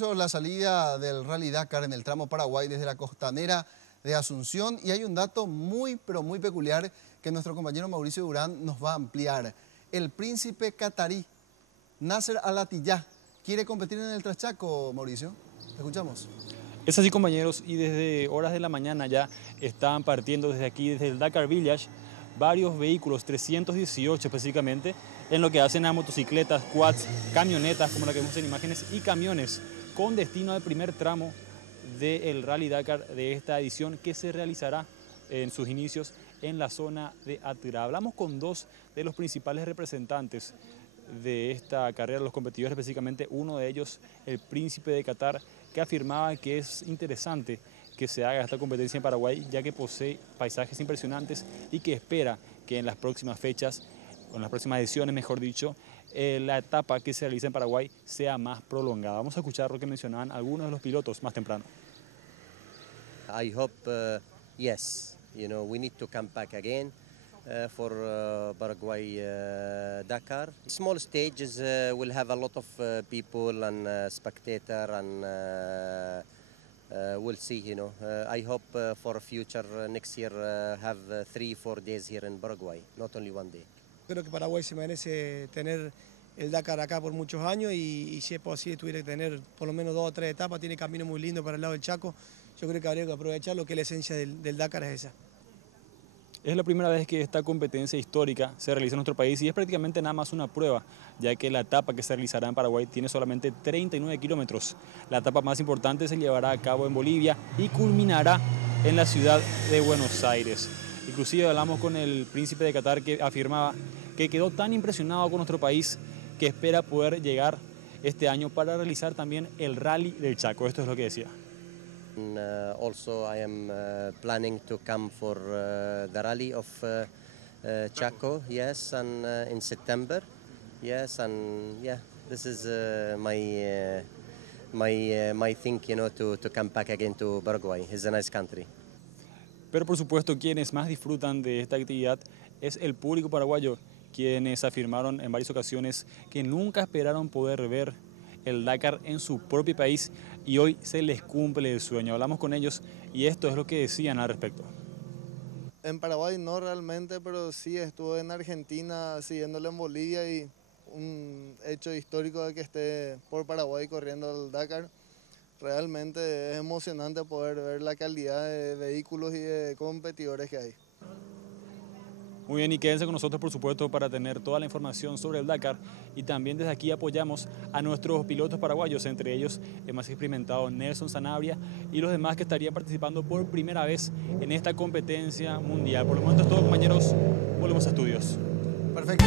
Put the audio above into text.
Mauricio, la salida del Rally Dakar en el tramo Paraguay desde la costanera de Asunción, y hay un dato muy, pero muy peculiar que nuestro compañero Mauricio Durán nos va a ampliar. El príncipe catarí Nasser Al Attiyah quiere competir en el Traschaco, Mauricio. Escuchamos. Es así, compañeros, y desde horas de la mañana ya están partiendo desde aquí, desde el Dakar Village, varios vehículos, 318 específicamente, en lo que hacen a motocicletas, quads, camionetas, como la que vemos en imágenes, y camiones, con destino al primer tramo del Rally Dakar de esta edición, que se realizará en sus inicios en la zona de Atyrá. Hablamos con dos de los principales representantes de esta carrera, los competidores, específicamente uno de ellos, el príncipe de Qatar, que afirmaba que es interesante que se haga esta competencia en Paraguay, ya que posee paisajes impresionantes y que espera que en las próximas fechas, o en las próximas ediciones, mejor dicho, la etapa que se realiza en Paraguay sea más prolongada. Vamos a escuchar lo que mencionaban algunos de los pilotos más temprano. I hope, yes, we need to come back again. For Paraguay Dakar. Small stages will have a lot of people and spectator, and we'll see. I hope for future next year have 3-4 days here in Paraguay, not only one day. Creo que Paraguay se merece tener el Dakar acá por muchos años y si es posible tuviera que tener por lo menos 2 o 3 etapas. Tiene camino muy lindo para el lado del Chaco. Yo creo que habría que aprovechar lo que la esencia del Dakar es esa. Es la primera vez que esta competencia histórica se realiza en nuestro país y es prácticamente nada más una prueba, ya que la etapa que se realizará en Paraguay tiene solamente 39 kilómetros. La etapa más importante se llevará a cabo en Bolivia y culminará en la ciudad de Buenos Aires. Inclusive hablamos con el príncipe de Qatar, que afirmaba que quedó tan impresionado con nuestro país que espera poder llegar este año para realizar también el Rally del Chaco. Esto es lo que decía. Also, I am planning to come for the rally of Chaco, yes, and in September, yes, and yeah, this is my thing, to come back again to Paraguay. It's a nice country. Pero por supuesto, quienes más disfrutan de esta actividad es el público paraguayo, quienes afirmaron en varias ocasiones que nunca esperaron poder ver el Dakar en su propio país y hoy se les cumple el sueño. Hablamos con ellos y esto es lo que decían al respecto. En Paraguay no realmente, pero sí estuve en Argentina siguiéndolo en Bolivia y un hecho histórico de que esté por Paraguay corriendo el Dakar. Realmente es emocionante poder ver la calidad de vehículos y de competidores que hay. Muy bien, y quédense con nosotros, por supuesto, para tener toda la información sobre el Dakar, y también desde aquí apoyamos a nuestros pilotos paraguayos, entre ellos el más experimentado Nelson Sanabria y los demás que estarían participando por primera vez en esta competencia mundial. Por lo momento es todo, compañeros, volvemos a estudios. Perfecto.